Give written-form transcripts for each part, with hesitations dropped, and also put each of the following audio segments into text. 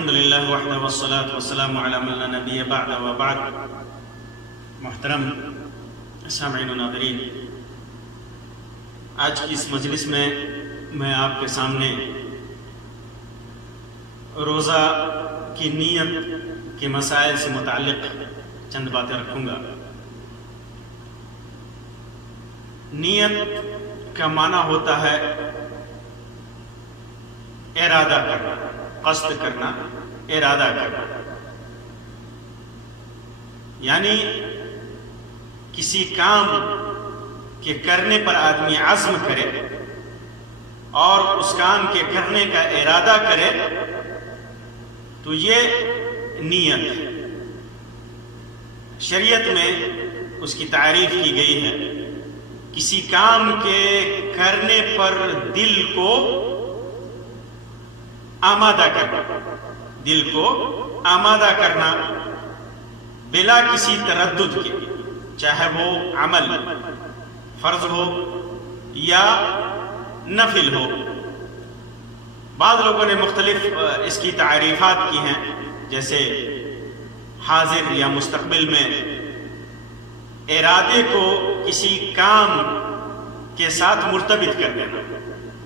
الحمدللہ وحدہ والصلاة والسلام علی من لا نبی بعد وبعد. محترم سامعین و ناظرین، آج کی اس مجلس میں آپ کے سامنے روزہ کی نیت کے مسائل سے متعلق چند باتیں رکھوں گا. نیت کا معنی ہوتا ہے ارادہ کرنا، قصد کرنا، ارادہ کرنا، یعنی کسی کام کے کرنے پر آدمی عزم کرے اور اس کام کے کرنے کا ارادہ کرے تو یہ نیت ہے. شریعت میں اس کی تعریف کی گئی ہے. کسی کام کے کرنے پر دل کو آمادہ کرنا، دل کو آمادہ کرنا بلا کسی تردد کے، چاہے وہ عمل فرض ہو یا نفل ہو. بعض لوگوں نے مختلف اس کی تعریفات کی ہیں، جیسے حاضر یا مستقبل میں ارادے کو کسی کام کے ساتھ مرتبط کر دینا،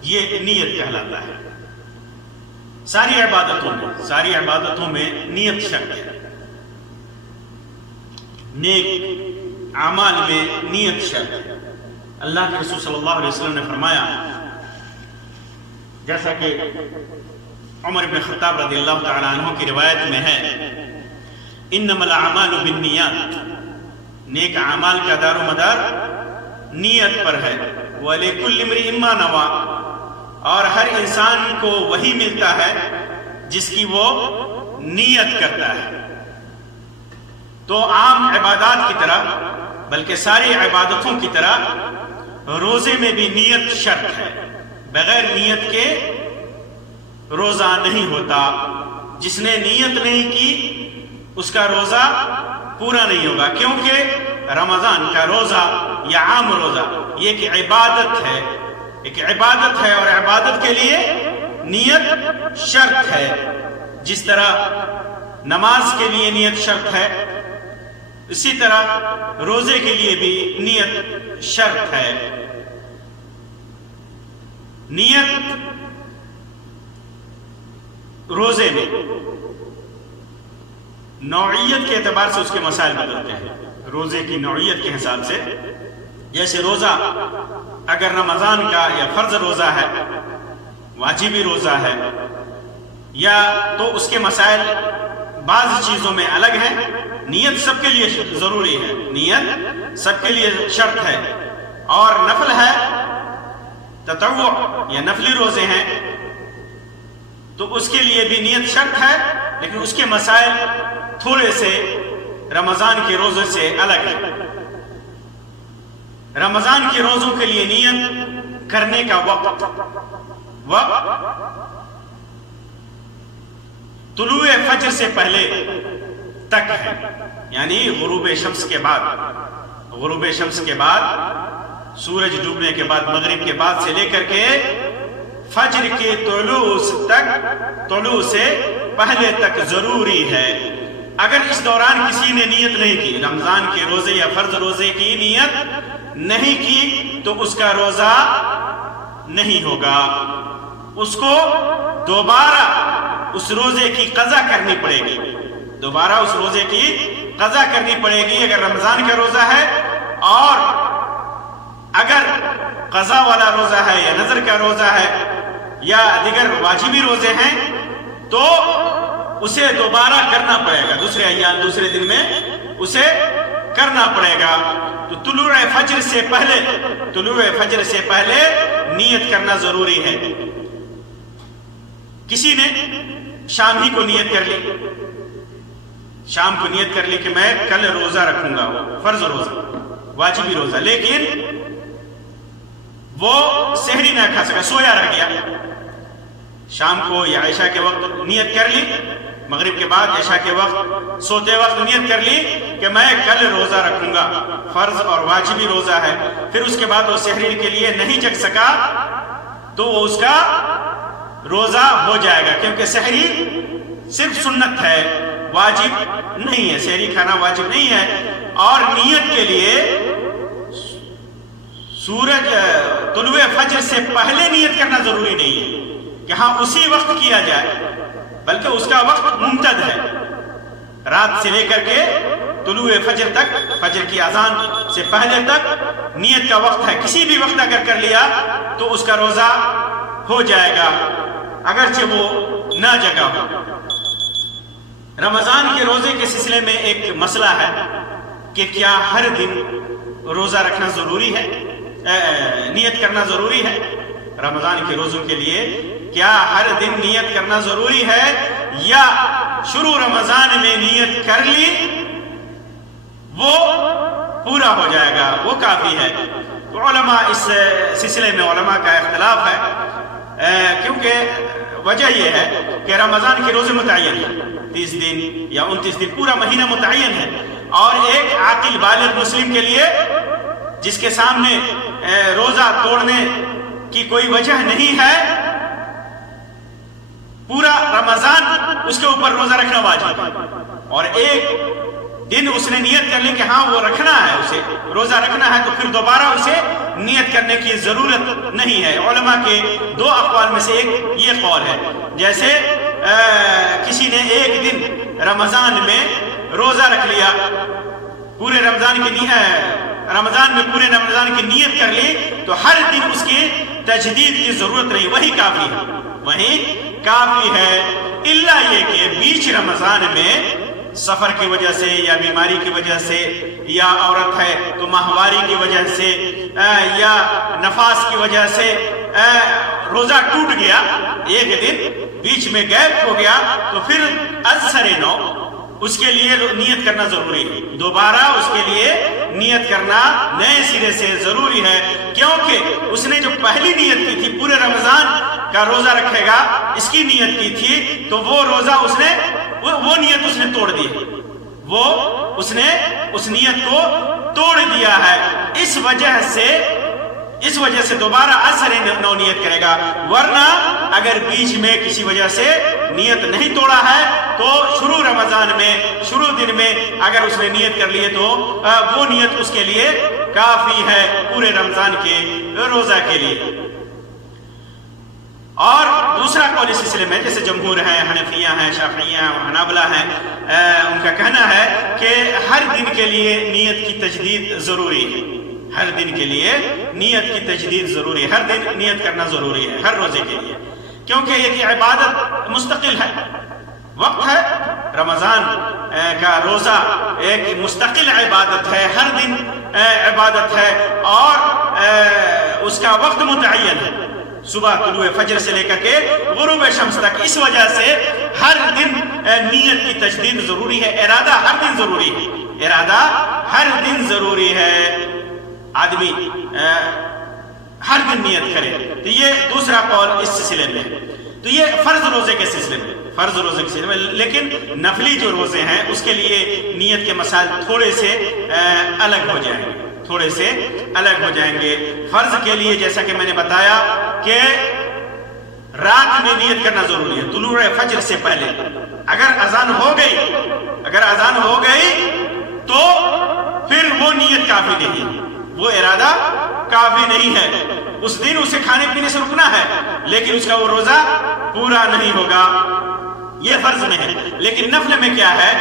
یہ نیت کہلاتا ہے. ساری عبادتوں میں نیت شرط ہے. نیک اعمال میں نیت شرط ہے. اللہ کے رسول صلی اللہ علیہ وسلم نے فرمایا، جیسا کہ عمر بن خطاب رضی اللہ تعالی عنہ کی روایت میں ہے، انما الاعمال بالنیات، نیک اعمال کا دار و مدار نیت پر ہے. وَلِكُلِّ امْرِئٍ مَّا نَوَىٰ، اور ہر انسان کو وہی ملتا ہے جس کی وہ نیت کرتا ہے. تو عام عبادات کی طرح، بلکہ ساری عبادتوں کی طرح روزے میں بھی نیت شرط ہے. بغیر نیت کے روزہ نہیں ہوتا. جس نے نیت نہیں کی اس کا روزہ پورا نہیں ہوگا، کیونکہ رمضان کا روزہ یا عام روزہ یہ ایک عبادت ہے، ایک عبادت ہے، اور عبادت کے لیے نیت شرط ہے. جس طرح نماز کے لیے نیت شرط ہے، اسی طرح روزے کے لیے بھی نیت شرط ہے. نیت روزے میں نوعیت کے اعتبار سے اس کے مسائل بدلتے ہیں. روزے کی نوعیت کے حساب سے، جیسے روزہ اگر رمضان کا یا فرض روزہ ہے، واجبی روزہ ہے، یا تو اس کے مسائل بعض چیزوں میں الگ ہیں. نیت سب کے لیے ضروری ہے، نیت سب کے لیے شرط ہے. اور نفل ہے، تطوع یا نفلی روزے ہیں، تو اس کے لیے بھی نیت شرط ہے، لیکن اس کے مسائل تھوڑے سے رمضان کے روزے سے الگ ہیں. رمضان کے روزوں کے لیے نیت کرنے کا وقت طلوع فجر سے پہلے تک ہے، یعنی غروب شمس کے بعد، سورج ڈوبنے کے بعد، مغرب کے بعد سے لے کر کے فجر کے طلوع سے پہلے تک ضروری ہے. اگر اس دوران کسی نے نیت نہیں کی، رمضان کے روزے یا فرض روزے کی نیت نہیں کی، تو اس کا روزہ نہیں ہوگا. اس کو دوبارہ اس روزے کی قضا کرنی پڑے گی، دوبارہ اس روزے کی قضا کرنی پڑے گی اگر رمضان کا روزہ ہے. اور اگر قضا والا روزہ ہے یا نذر کا روزہ ہے یا دیگر واجبی روزے ہیں تو اسے دوبارہ کرنا پڑے گا، دوسرے دن میں اسے کرنا پڑے گا. تو طلوع فجر سے پہلے نیت کرنا ضروری ہے. کسی نے شام ہی کو نیت کر لی کہ میں کل روزہ رکھوں گا، فرض روزہ، واجبی روزہ، لیکن وہ سحری نہ کھا سکا، سویا رہ گیا. شام کو یا عشاء کے وقت نیت کر لی، مغرب کے بعد عشاء کے وقت سوتے وقت نیت کر لی کہ میں کل روزہ رکھوں گا، فرض اور واجبی روزہ ہے. پھر اس کے بعد وہ سحری کے لیے نہیں جگ سکا تو اس کا روزہ ہو جائے گا، کیونکہ سحری صرف سنت ہے، واجب نہیں ہے، سحری کھانا واجب نہیں ہے۔ اور نیت کے لیے سورج طلوع فجر سے پہلے نیت کرنا ضروری نہیں ہے کہ ہاں اسی وقت کیا جائے، بلکہ اس کا وقت ممتد ہے، رات سے لے کر کے طلوع فجر تک، فجر کی اذان سے پہلے تک نیت کا وقت ہے۔ کسی بھی وقت اگر کر لیا تو اس کا روزہ ہو جائے گا، اگرچہ وہ نہ جگا ہو۔ رمضان کے روزے کے سلسلے میں ایک مسئلہ ہے کہ کیا ہر دن روزہ رکھنا ضروری ہے، نیت کرنا ضروری ہے؟ رمضان کے روزوں کے لیے کیا ہر دن نیت کرنا ضروری ہے، یا شروع رمضان میں نیت کر لی وہ پورا ہو جائے گا، وہ کافی ہے؟ تو علماء اس سلسلے میں علماء کا اختلاف ہے، کیونکہ وجہ یہ ہے کہ رمضان کے روزے متعین ہیں، 30 دن یا 29 دن، پورا مہینہ متعین ہے، اور ایک عاقل بالغ مسلم کے لیے جس کے سامنے روزہ توڑنے کی کوئی وجہ نہیں ہے، پورا رمضان اس کے اوپر روزہ رکھنا واجب ہے۔ اور ایک دن اس نے نیت کر لی کہ ہاں وہ رکھنا ہے، اسے روزہ رکھنا ہے، تو پھر دوبارہ اسے نیت کرنے کی ضرورت نہیں ہے۔ علماء کے دو اقوال میں سے ایک یہ قول ہے، جیسے کسی نے ایک دن رمضان میں روزہ رکھ لیا، پورے رمضان کی نیت کر لی، تو ہر دن اس کی تجدید کی ضرورت نہیں، وہی کافی ہے، وہی کافی ہے۔ الا یہ کہ بیچ رمضان میں سفر کی وجہ سے یا بیماری کی وجہ سے، یا عورت ہے تو ماہواری کی وجہ سے، یا نفاس کی وجہ سے روزہ ٹوٹ گیا، ایک دن بیچ میں گیپ ہو گیا، تو پھر ازسر نو اس کے لیے نیت کرنا ضروری ہے، دوبارہ اس کے لیے نیت کرنا نئے سرے سے ضروری ہے، کیونکہ اس نے جو پہلی نیت کی تھی پورے رمضان کا روزہ رکھے گا، اس کی نیت کی تھی، تو وہ روزہ وہ نیت اس نے توڑ دی، وہ اس نے اس نیت کو توڑ دیا ہے۔ اس وجہ سے دوبارہ اثر نو نیت کرے گا، ورنہ اگر بیچ میں کسی وجہ سے نیت نہیں توڑا ہے تو شروع رمضان میں، شروع دن میں اگر اس نے نیت کر لی تو وہ نیت اس کے لیے کافی ہے پورے رمضان کے روزہ کے لیے۔ اور دوسرا قول اس سلسلے میں، جیسے جمہور ہیں، حنفیہ ہیں، شافعیہ، حنابلہ ہیں، ان کا کہنا ہے کہ ہر دن کے لیے نیت کی تجدید ضروری ہے، ہر دن کے لیے نیت کی تجدید ضروری ہے، ہر دن نیت کرنا ضروری ہے، ہر روزے کے لیے، کیونکہ ایک عبادت مستقل ہے، وقت ہے، رمضان کا روزہ ایک مستقل عبادت ہے، ہر دن عبادت ہے، اور اس کا وقت متعین ہے، صبح طلوع فجر سے لے کر کے غروب شمس تک۔ اس وجہ سے ہر دن نیت کی تجدید ضروری ہے، ارادہ ہر دن ضروری ہے، ارادہ ہر دن ضروری ہے، آدمی ہر دن نیت کرے۔ تو یہ دوسرا قول اس سلسلے میں، تو یہ فرض روزے کے سلسلے میں، فرض روزے کے سلسلے میں۔ لیکن نفلی جو روزے ہیں اس کے لیے نیت کے مسائل تھوڑے سے الگ ہو جائیں گے، تھوڑے سے الگ ہو جائیں گے۔ فرض کے لیے جیسا کہ میں نے بتایا کہ رات میں نیت کرنا ضروری ہے، طلوع فجر سے پہلے۔ اگر اذان ہو گئی تو پھر وہ نیت کافی نہیں، وہ ارادہ کافی نہیں ہے، اس دن اسے کھانے پینے سے رکنا ہے، لیکن اس کا وہ روزہ پورا نہیں ہوگا، یہ فرض میں ہے۔ لیکن نفل میں کیا ہے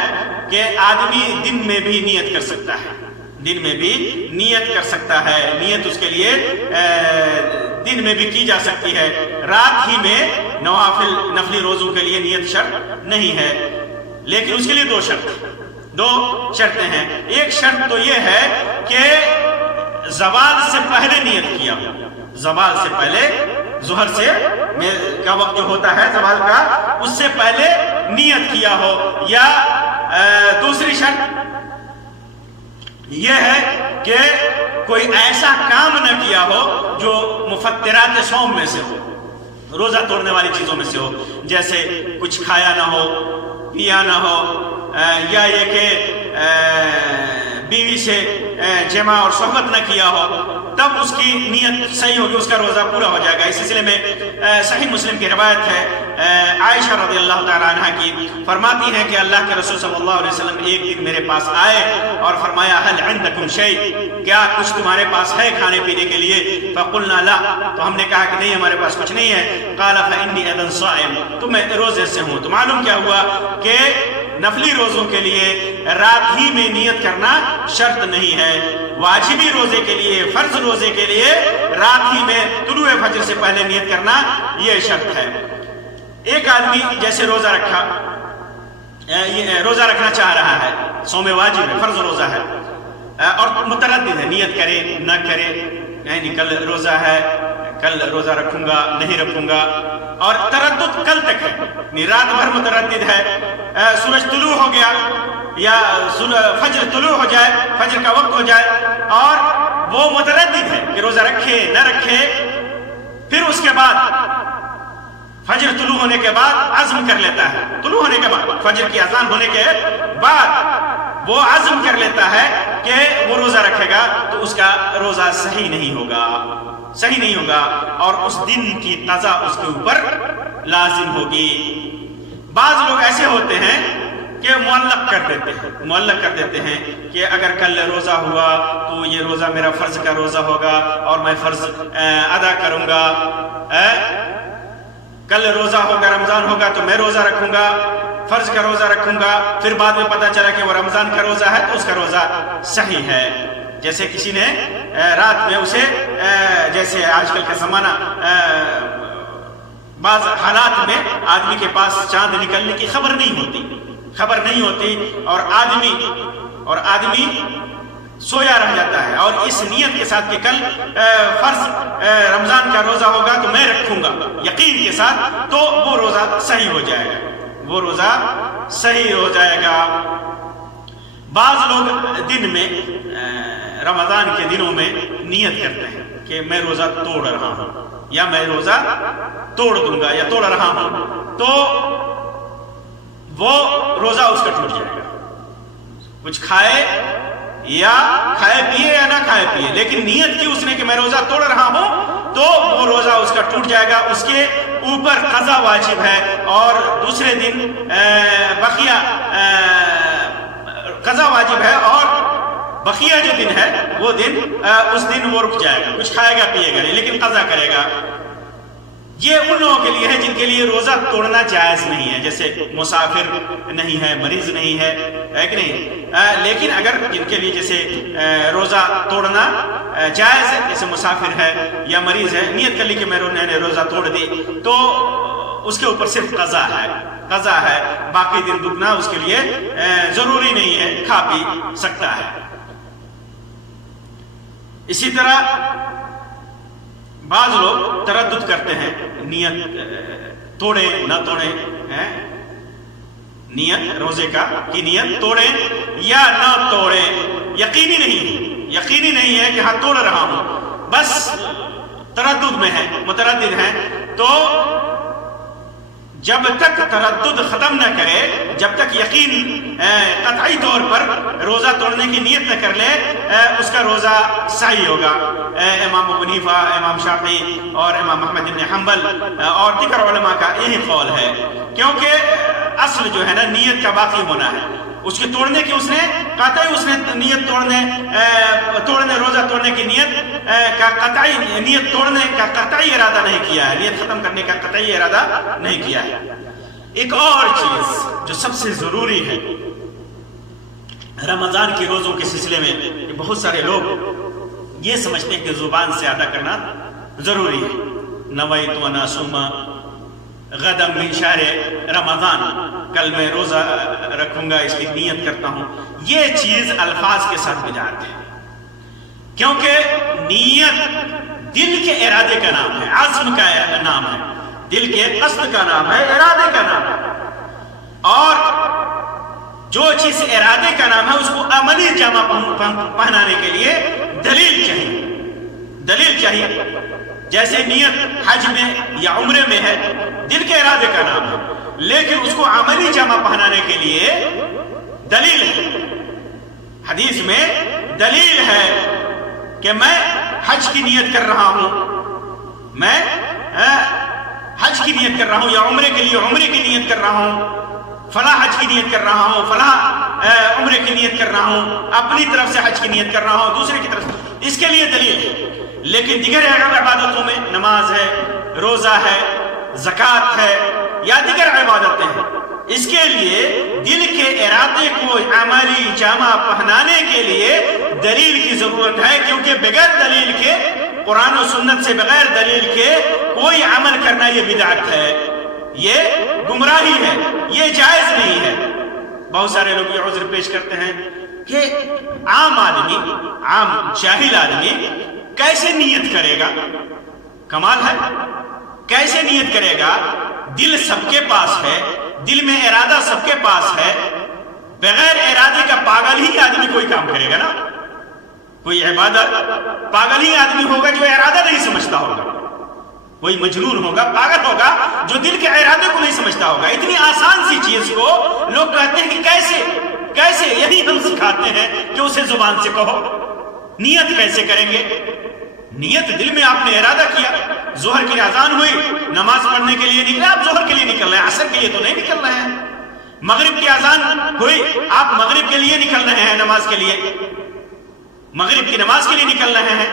کہ آدمی دن میں بھی نیت کر سکتا ہے، دن میں بھی نیت کر سکتا ہے، نیت اس کے لیے دن میں بھی کی جا سکتی ہے، رات ہی میں نفلی روزوں کے لیے نیت شرط نہیں ہے۔ لیکن اس کے لیے دو شرطیں ہیں۔ ایک شرط تو یہ ہے کہ زوال سے پہلے نیت کیا ہو، زوال سے پہلے، ظہر سے کا وقت جو ہوتا ہے زوال کا، اس سے پہلے نیت کیا ہو، یا دوسری شرط یہ ہے کہ کوئی ایسا کام نہ کیا ہو جو مفطرات صوم میں سے ہو، روزہ توڑنے والی چیزوں میں سے ہو، جیسے کچھ کھایا نہ ہو، پیا نہ ہو، یا یہ کہ بیوی سے جمع اور صحبت نہ کیا ہو، تب اس کی نیت صحیح ہوگی، اس کا روزہ پورا ہو جائے گا۔ اس سلسلے میں صحیح مسلم کی روایت ہے، عائشہ رضی اللہ تعالیٰ عنہ کی، فرماتی ہیں کہ اللہ کے رسول صلی اللہ علیہ وسلم ایک دن میرے پاس آئے اور فرمایا هل عندکم شیء، کیا کچھ تمہارے پاس ہے کھانے پینے کے لیے؟ فقلنا لا، تو ہم نے کہا کہ نہیں ہمارے پاس کچھ نہیں ہے۔ قال فإني اذا صائم، تو میں روزے سے ہوں۔ تو معلوم کیا ہوا کہ نفلی روزوں کے لیے رات ہی میں نیت کرنا شرط نہیں ہے، واجبی روزے کے لیے، فرض روزے کے لیے رات ہی میں طلوع فجر سے پہلے نیت کرنا یہ شرط ہے۔ ایک آدمی جیسے روزہ رکھنا چاہ رہا ہے، صوم واجب ہے، فرض روزہ ہے، اور متردد ہے، نیت کرے نہ کرے، یعنی کل روزہ ہے، کل روزہ رکھوں گا نہیں رکھوں گا، اور تردد کل تک ہے، رات بھر متردد ہے، سورج طلوع ہو گیا یا فجر طلوع ہو جائے، فجر کا وقت ہو جائے، اور وہ متردد ہے کہ روزہ رکھے نہ رکھے، پھر اس کے بعد فجر طلوع ہونے کے بعد عزم کر لیتا ہے، طلوع ہونے کے بعد، فجر کی اذان ہونے کے بعد وہ عزم کر لیتا ہے کہ وہ روزہ رکھے گا، تو اس کا روزہ صحیح نہیں ہوگا، صحیح نہیں ہوگا، اور اس دن کی قضا اس کے اوپر لازم ہوگی۔ بعض لوگ ایسے ہوتے ہیں کہ معلق کر دیتے ہیں کہ اگر کل روزہ ہوا تو یہ روزہ میرا فرض کا روزہ ہوگا اور میں فرض ادا کروں گا، کل روزہ ہوگا، رمضان ہوگا تو میں روزہ رکھوں گا، فرض کا روزہ رکھوں گا، پھر بعد میں پتہ چلا کہ وہ رمضان کا روزہ ہے تو اس کا روزہ صحیح ہے۔ جیسے کسی نے رات میں اسے، جیسے آج کل کا زمانہ، بعض حالات میں آدمی کے پاس چاند نکلنے کی خبر نہیں ہوتی اور آدمی سویا رہ جاتا ہے، اور اس نیت کے ساتھ کہ کل فرض رمضان کا روزہ ہوگا تو میں رکھوں گا یقین کے ساتھ، تو وہ روزہ صحیح ہو جائے گا، بعض لوگ دن میں، رمضان کے دنوں میں نیت کرتے ہیں کہ میں روزہ توڑ رہا ہوں یا میں روزہ توڑ دوں گا یا توڑ رہا ہوں، تو وہ روزہ اس کا ٹوٹ جائے گا، کچھ کھائے پیے یا نہ کھائے پیے، لیکن نیت کی اس نے کہ میں روزہ توڑ رہا ہوں، تو وہ روزہ اس کا ٹوٹ جائے گا، اس کے اوپر قضا واجب ہے، اور دوسرے دن بقیہ قضا واجب ہے، اور بقیہ جو دن ہے وہ دن، اس دن وہ رک جائے گا، کچھ کھائے گا پیے گا نہیں، لیکن قضا کرے گا۔ یہ ان لوگوں کے لیے ہے جن کے لیے روزہ توڑنا جائز نہیں ہے، جیسے مسافر نہیں ہے، مریض نہیں ہے کہ نہیں، لیکن اگر جن کے لیے جیسے روزہ توڑنا جائز ہے، جیسے مسافر ہے یا مریض ہے، نیت کر لی کہ میں نے روزہ توڑ دی، تو اس کے اوپر صرف قضا ہے، باقی دن رکنا اس کے لیے ضروری نہیں ہے، کھا پی سکتا ہے۔ اسی طرح بعض لوگ تردد کرتے ہیں، نیت توڑے نہ توڑے، نیت روزے کا کی نیت توڑے یا نہ توڑے، یقینی نہیں ہے کہ ہاں توڑ رہا ہوں، بس تردد میں ہے، متردد ہیں، تو جب تک تردد ختم نہ کرے، جب تک یقین قطعی طور پر روزہ توڑنے کی نیت نہ کر لے، اس کا روزہ صحیح ہوگا۔ امام ابو حنیفہ، امام شافعی اور امام احمد بن حنبل اور دیگر علماء کا یہی قول ہے، کیونکہ اصل جو ہے نا نیت کا باقی ہونا ہے، اس کے توڑنے کی اس نے نیت توڑنے روزہ توڑنے کی نیت توڑنے کا قطعی ارادہ نہیں کیا ہے، نیت ختم کرنے کا قطعی ارادہ نہیں کیا ہے۔ ایک اور چیز جو سب سے ضروری ہے رمضان کی روزوں کے سلسلے میں، کہ بہت سارے لوگ یہ سمجھتے ہیں کہ زبان سے ادا کرنا ضروری ہے، نویت ان اصوم غدا من شہر رمضان، کل میں روزہ رکھوں گا، اس کی نیت کرتا ہوں، یہ چیز الفاظ کے ساتھ بدعت ہے، کیونکہ نیت دل کے ارادے کا نام ہے، عزم کا نام ہے، دل کے قصد کا نام ہے، ارادے کا نام ہے، اور جو چیز ارادے کا نام ہے اس کو عملی جامہ پہنانے کے لیے دلیل چاہیے، جیسے نیت حج میں یا عمرے میں ہے، دل کے ارادے کا نام ہے، لیکن اس کو عملی جامہ پہنانے کے لیے دلیل ہے، حدیث میں دلیل ہے کہ میں حج کی نیت کر رہا ہوں، میں حج کی نیت کر رہا ہوں، یا عمرے کے لیے عمرے کی نیت کر رہا ہوں، فلاں حج کی نیت کر رہا ہوں، فلاں عمرے کی نیت کر رہا ہوں، اپنی طرف سے حج کی نیت کر رہا ہوں، دوسرے کی طرف سے، اس کے لیے دلیل ہے۔ لیکن دیگر عبادتوں میں نماز ہے، روزہ ہے، زکوٰۃ ہے یا دیگر عبادتیں ہیں، اس کے لیے دل کے ارادے کو عملی جامہ پہنانے کے لیے دلیل کی ضرورت ہے، کیونکہ بغیر دلیل کے، قرآن و سنت سے بغیر دلیل کے کوئی عمل کرنا یہ بدعت ہے، یہ گمراہی ہے، یہ جائز نہیں ہے۔ بہت سارے لوگ یہ عذر پیش کرتے ہیں کہ عام آدمی، عام جاہل آدمی کیسے نیت کرے گا؟ کمال ہے، کیسے نیت کرے گا؟ دل سب کے پاس ہے، دل میں ارادہ سب کے پاس ہے، بغیر ارادے کا پاگل ہی آدمی کوئی کام کرے گا نا، کوئی عبادت پاگل ہی آدمی ہوگا جو ارادہ نہیں سمجھتا ہوگا، کوئی مجنون ہوگا، پاگل ہوگا جو دل کے ارادے کو نہیں سمجھتا ہوگا۔ اتنی آسان سی چیز کو لوگ کہتے ہیں کہ کیسے یہی ہم سکھاتے ہیں کہ اسے زبان سے کہو۔ نیت کیسے کریں گے؟ نیت دل میں آپ نے ارادہ کیا، ظہر کی اذان ہوئی، نماز پڑھنے کے لیے نکلے، آپ ظہر کے لیے نکل رہے ہیں، عصر کے لیے تو نہیں نکل رہے ہیں۔ مغرب کی اذان ہوئی، آپ مغرب کے لیے نکل رہے ہیں، نماز کے لیے، مغرب کی نماز کے لیے نکل رہے ہیں،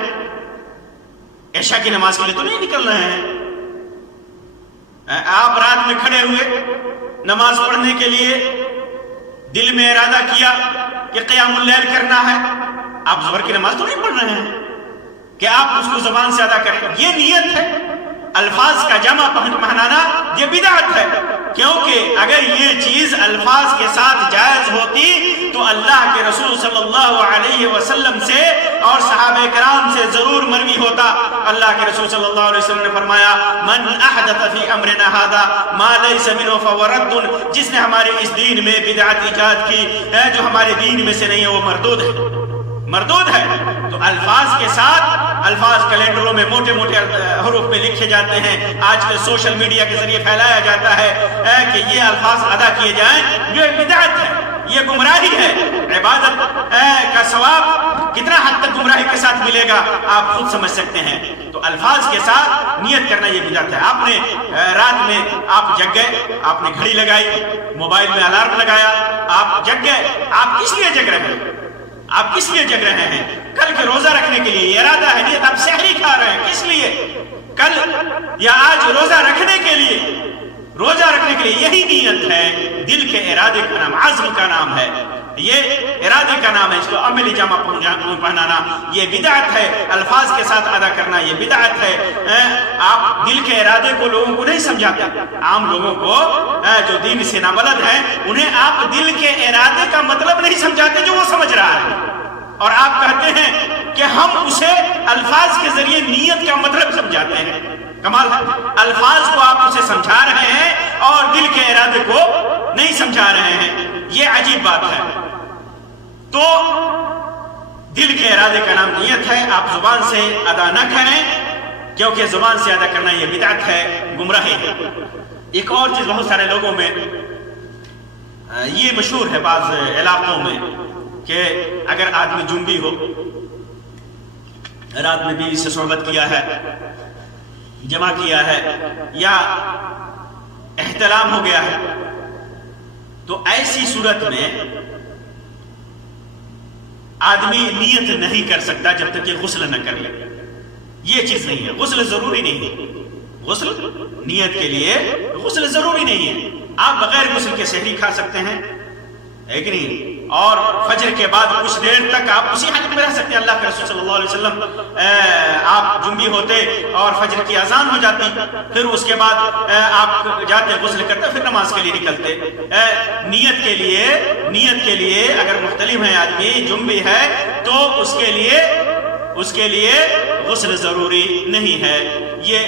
عشاء کی نماز کے لیے تو نہیں نکل رہے ہیں۔ آپ رات میں کھڑے ہوئے نماز پڑھنے کے لیے، دل میں ارادہ کیا کہ قیام اللیل کرنا ہے، آپ ظہر کی نماز تو نہیں پڑھ رہے ہیں کہ آپ اس کو زبان سے ادا کریں، یہ نیت ہے۔ الفاظ کا جمع پہنانا یہ بدعت ہے، کیونکہ اگر یہ چیز الفاظ کے ساتھ جائز ہوتی تو اللہ کے رسول صلی اللہ علیہ وسلم سے اور صحابہ کرام سے ضرور مروی ہوتا۔ اللہ کے رسول صلی اللہ علیہ وسلم نے فرمایا، من احدث فی امرنا ھذا ما لیس منہ فہو رد، جس نے ہمارے اس دین میں بدعت ایجاد کی ہے جو ہمارے دین میں سے نہیں ہے وہ مردود ہے، مردود ہے۔ تو الفاظ کے ساتھ، الفاظ کیلنڈروں میں موٹے موٹے حروف میں لکھے جاتے ہیں، آج کل سوشل میڈیا کے ذریعے پھیلایا جاتا ہے کہ یہ الفاظ ادا کیے جائیں، جو ایک بدعت ہے، یہ گمراہی ہے۔ عبادت کا ثواب کتنا حد تک گمراہی کے ساتھ ملے گا آپ خود سمجھ سکتے ہیں۔ تو الفاظ کے ساتھ نیت کرنا یہ بدعت ہے۔ آپ نے رات میں آپ جگ گئے، آپ نے گھڑی لگائی، موبائل میں الارم لگایا، آپ جگ گئے، آپ کس لیے جگ رہے ہیں؟ آپ کس لیے جگ رہے ہیں؟ کل کے روزہ رکھنے کے لیے، ارادہ ہے، نیت، آپ سحری کھا رہے ہیں، کس لیے؟ کل یا آج روزہ رکھنے کے لیے، روزہ رکھنے کے لیے، یہی نیت ہے۔ دل کے ارادے کا نام عزم کا نام ہے، یہ ارادے کا نام ہے، اس کو عملی جامہ پہنانا یہ بدعت ہے، الفاظ کے ساتھ ادا کرنا یہ بدعت ہے۔ آپ دل کے ارادے کو لوگوں کو نہیں سمجھاتے، عام لوگوں کو جو دین سے نابلد ہیں انہیں آپ دل کے ارادے کا مطلب نہیں سمجھاتے جو وہ سمجھ رہا ہے، اور آپ کہتے ہیں کہ ہم اسے الفاظ کے ذریعے نیت کا مطلب سمجھاتے ہیں۔ کمال ہے، الفاظ کو آپ اسے سمجھا رہے ہیں اور دل کے ارادے کو نہیں سمجھا رہے ہیں، یہ عجیب بات ہے۔ تو دل کے ارادے کا نام نیت ہے، آپ زبان سے ادا نہ کریں، کیونکہ زبان سے ادا کرنا یہ بدعت ہے، گمراہی ہے۔ ایک اور چیز بہت سارے لوگوں میں یہ مشہور ہے بعض علاقوں میں کہ اگر آدمی جنبی ہو، رات میں بیوی سے صحبت کیا ہے، جمع کیا ہے یا احتلام ہو گیا ہے، تو ایسی صورت میں آدمی نیت نہیں کر سکتا جب تک کہ غسل نہ کر لے۔ یہ چیز نہیں ہے، غسل ضروری نہیں ہے، غسل نیت کے لیے غسل ضروری نہیں ہے۔ آپ بغیر غسل کے سحری کھا سکتے ہیں، ہے کہ نہیں؟ اور فجر کے بعد کچھ دیر تک آپ اسی حالت میں رہ سکتے ہیں۔ اللہ کے رسول صلی اللہ علیہ وسلم آپ جنبی ہوتے اور فجر کی اذان ہو جاتی، پھر اس کے بعد آپ جاتے غسل کرتے، پھر نماز کے لیے نکلتے۔ نیت کے لیے اگر مختلف ہے آدمی، جنبی ہے، تو اس کے لیے غسل ضروری نہیں ہے۔ یہ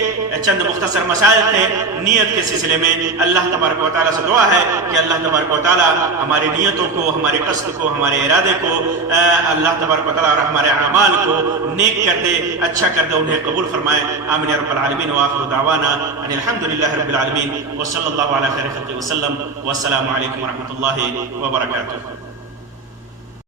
چند مختصر مسائل تھے نیت کے سلسلے میں۔ اللہ تبارک و تعالیٰ سے دعا ہے کہ اللہ تبارک و تعالیٰ ہماری نیتوں کو، ہمارے قصد کو، ہمارے ارادے کو، اللہ تبارک و تعالیٰ ہمارے اعمال کو نیک کر دے، اچھا کر دے، انہیں قبول فرمائے۔ آمین یا رب العالمین، وآخر دعوانا ان الحمد للہ رب العالمین، وصلی اللہ علی خیر خلقہ وسلم، والسلام علیکم ورحمۃ اللہ وبرکاتہ۔